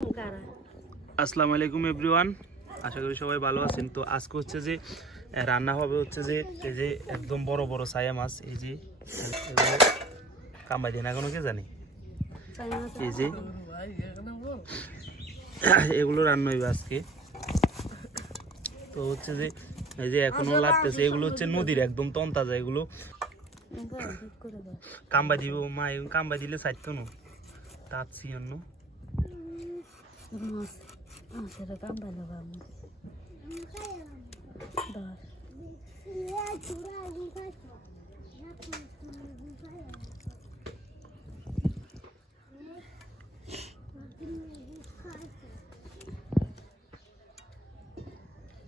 আসসালামু আলাইকুম এভরিওয়ান, আশা করি সবাই ভালো আছেন। তো আজকে হচ্ছে যে রান্না হবে হচ্ছে যে এই যে একদম বড় বড় ছায়া মাছ, এই যে কামাই দিয়ে না কোনো কে জানি, এই যে এগুলো রান্না হইবে আজকে। তো হচ্ছে যে এই যে এখনো লাগতেছে, এগুলো হচ্ছে নদীর একদম তন্তাজা, এগুলো কাম্বাই দিব মা, কাম্বাই দিলে চাইতো না তাঁতছি অন্য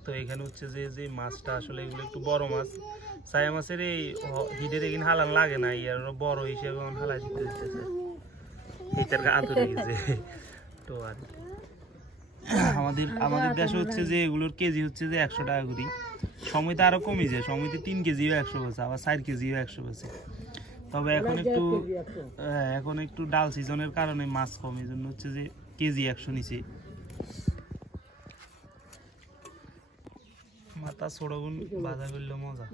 তো এখানে হচ্ছে যে যে মাছটা আসলে এগুলো একটু বড় মাছ, ছায়া মাছের এই হিডের এখানে হালান লাগে না, ইয়ার বড় হিসেবে হালাই দিতে দিতেছে, এটার গা ধরে গেছে। তো আর আমাদের দেশে হচ্ছে যে এগুলোর কেজি হচ্ছে যে 100 টাকা করে, সময়তে আরো কমে যায়, সময়তে 3 কেজিও 100 বেছে, আবার 4 কেজিও 100 বেছে। তবে এখন একটু ডাল সিজনের কারণে মাছ কম, এই জন্য হচ্ছে যে কেজি 100 নিচে। মাথা ছোড়গুন বাজা করলে মজা।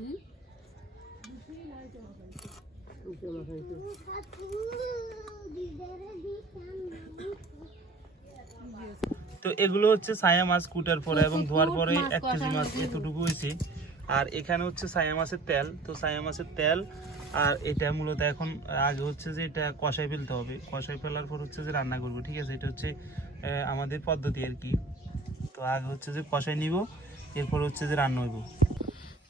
তো এগুলো হচ্ছে ছায়া মাছ কুটার পরে এবং ধোয়ার পরে 1 কেজি মাছ এতটুকু হয়েছে। আর এখানে হচ্ছে ছায়া মাছের তেল, তো ছায়া মাছের তেল আর এটা মূলত এখন আগে হচ্ছে যে এটা কষাই ফেলতে হবে, কষাই ফেলার পর হচ্ছে যে রান্না করবো, ঠিক আছে? এটা হচ্ছে আমাদের পদ্ধতি আর কি। তো আগে হচ্ছে যে কষাই নিব, এরপর হচ্ছে যে রান্না হইব।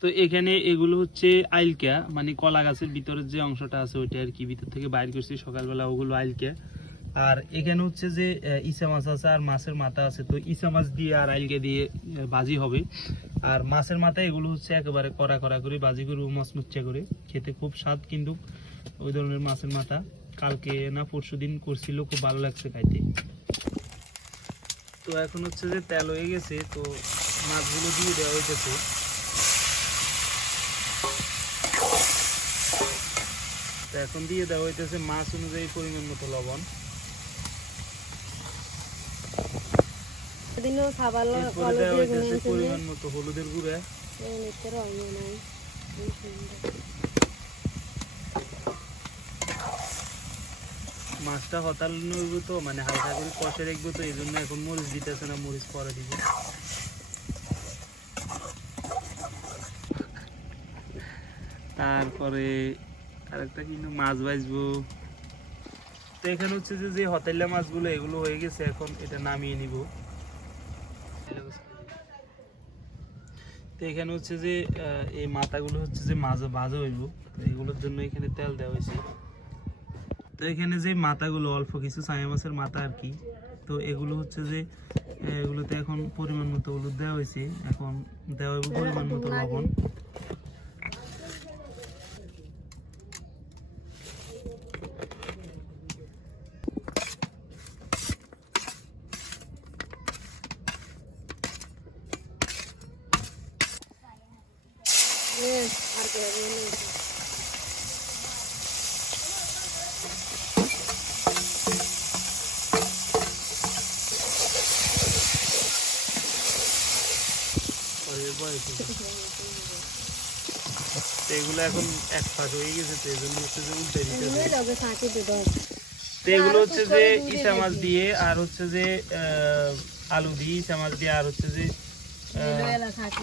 তো এখানে এগুলো হচ্ছে আইলকা, মানে কলা গাছের ভিতরের যে অংশটা আছে ওইটা আর কি, ভিতর থেকে বাইর করছি সকালবেলা, ওগুলো আইলকা। আর এখানে হচ্ছে যে ইসা মাছ আছে আর মাছের মাথা আছে, তো ইসা মাছ দিয়ে আর আইলকা দিয়ে ভাজি হবে। আর মাছের মাথা এগুলো হচ্ছে একেবারে কড়া কড়া করে ভাজি করবো, মচমুচা করে, খেতে খুব স্বাদ। কিন্তু ওই ধরনের মাছের মাথা কালকে না পরশু দিন করছিল, খুব ভালো লাগছে খাইতে। তো এখন হচ্ছে যে তেল হয়ে গেছে, তো মাছগুলো দিয়ে দেওয়া হইতেছে। তো এখন দিয়ে দেওয়া হইতেছে মাছ অনুযায়ী পরিমাণ মতো লবণ, পরিমাণ মতো হলুদের গুঁড়া, মাছটা হতাল নইব, তো মানে হালকা করে কষে রাখবো, তো এই জন্য এখন মরিচ দিতেছে না, মরিচ পরে দিব। তারপরে আরেকটা কিন্তু মাছ ভাজবো। তো এখানে হচ্ছে যে হতাইলা মাছগুলো এগুলো হয়ে গেছে, এখন এটা নামিয়ে নিব। তো এখানে হচ্ছে যে এই মাথাগুলো হচ্ছে যে ভাজা হইব, তো এগুলোর জন্য এখানে তেল দেওয়া হয়েছে। তো এখানে যে মাথাগুলো অল্প কিছু ছায়া মাছের মাথা আর কি, তো এগুলো হচ্ছে যে এগুলোতে এখন পরিমাণ মতো হলুদ দেওয়া হয়েছে, এখন দেওয়া হইব পরিমাণ মতো লবণ। এগুলো এখন এক পাশ হয়ে গেছে, তো এই জন্য হচ্ছে যে উল্টে দিতে। তো এগুলো হচ্ছে যে ইসা মাছ দিয়ে আর হচ্ছে যে আলু দিয়ে, ইসা মাছ দিয়ে আর হচ্ছে যে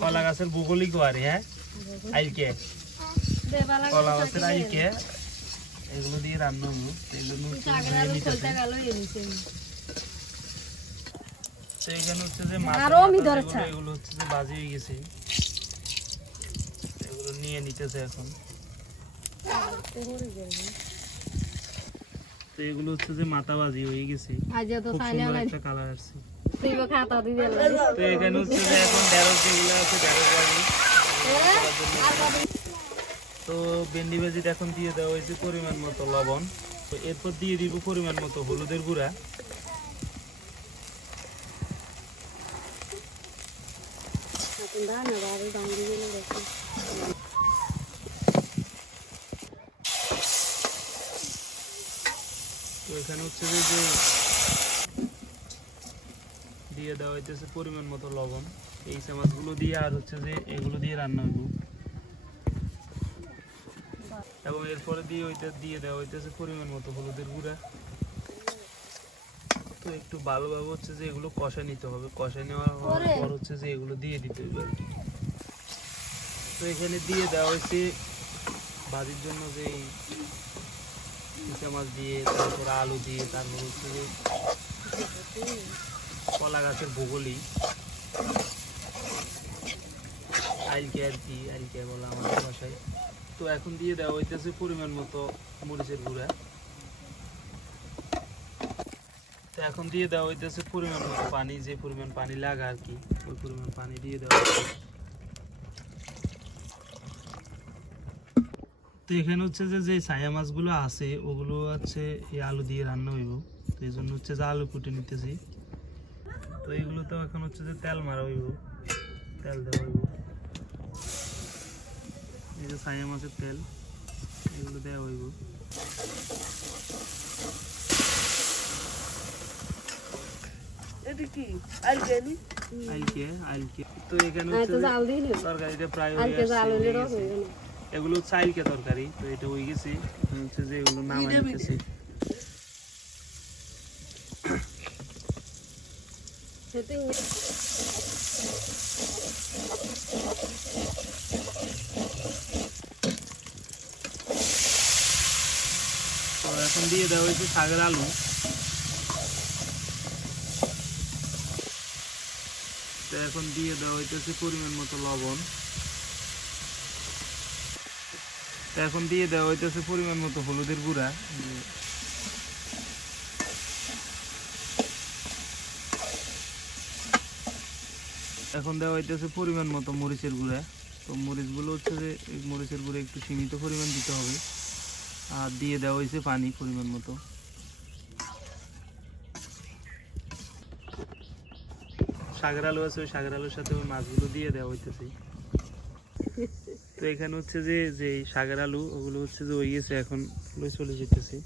কলা গাছের ভূগোলিক আর হ্যাঁ আইলকে, কলা গাছের আইলকে, এগুলো দিয়ে রান্না হবো। এগুলো হচ্ছে তো এখানে হচ্ছে যে মাছ, এগুলো হচ্ছে যে ভাজি হয়ে গেছে, এগুলো নিয়ে নিতেছে এখন। তো এগুলো হচ্ছে যে মাথা ভাজি হয়ে গেছে, খুব সুন্দর একটা কালার আসছে। তো এখানে হচ্ছে যে এখন ঢেঁড়স যেগুলো আছে, ঢেঁড়স ভাজি। তো ভেন্ডি ভাজিটা এখন দিয়ে দেওয়া হয়েছে পরিমাণ মতো লবণ, তো এরপর দিয়ে দিব পরিমাণ মতো হলুদের গুঁড়া। তো এখানে হচ্ছে যে দিয়ে দেওয়া হইতেছে পরিমাণ মতো লবণ। এই মাছগুলো দিয়ে আর হচ্ছে যে এগুলো দিয়ে রান্না হইব, এবং এরপরে দিয়ে দেওয়া হইতেছে পরিমাণ মতো হলুদের গুঁড়া। তো একটু ভালোভাবে হচ্ছে যে এগুলো কষায় নিতে হবে, কষায় নেওয়ার পর হচ্ছে যে এগুলো দিয়ে দিতে হবে আর কি। তো এখানে দিয়ে দেওয়া হয়েছে ভাজির জন্য যে ইচা মাছ দিয়ে, তারপর আলু দিয়ে, তারপর হচ্ছে যে কলা গাছের বগলি আইলকে আর কি, আইলকে বলা আমাদের ভাষায়। তো এখন দিয়ে দেওয়া হইতেছে পরিমাণ মতো মরিচের গুঁড়া। তো এখন দিয়ে দেওয়া হইতেছে পরিমাণ মতো পানি, যে পরিমাণ পানি লাগা আর কি, ওই পরিমাণ পানি দিয়ে দেওয়া হচ্ছে। তো এখানে হচ্ছে যে ছায়া মাছগুলো আছে ওগুলো হচ্ছে এই আলু দিয়ে রান্না হইব। তো এই জন্য হচ্ছে যে আলু কুটে নিতেছি। তো এইগুলো তো এখন হচ্ছে যে তেল মারা হইব, তেল দেওয়া হইব। এই যে ছায়া মাছের তেল, এগুলো দেওয়া হইব। তো এখানে তরকারিটা প্রায় এগুলো চাইলকে তরকারি, তো এটা হয়ে গেছে। হচ্ছে যে এগুলো নামাই নিতেছি। তো এখন দিয়ে দেওয়া হয়েছে শাকের আলু। তো এখন দিয়ে দেওয়া হইতেছে পরিমাণ মতো লবণ। তো এখন দিয়ে দেওয়া হইতেছে পরিমাণ মতো হলুদের গুঁড়া। এখন দেওয়া হইতেছে পরিমাণ মতো মরিচের গুঁড়া। তো মরিচগুলো হচ্ছে যে মরিচের গুঁড়া একটু সীমিত পরিমাণ দিতে হবে। আর দিয়ে দেওয়া হয়েছে পানি পরিমাণ মতো। শাকের আলু আছে, ওই শাকের আলুর সাথে ওই মাছগুলো দিয়ে দেওয়া হইতেছে। তো এখানে হচ্ছে যে শাকের আলু ওগুলো হচ্ছে যে হয়ে গেছে, এখন চলে যেতেছে।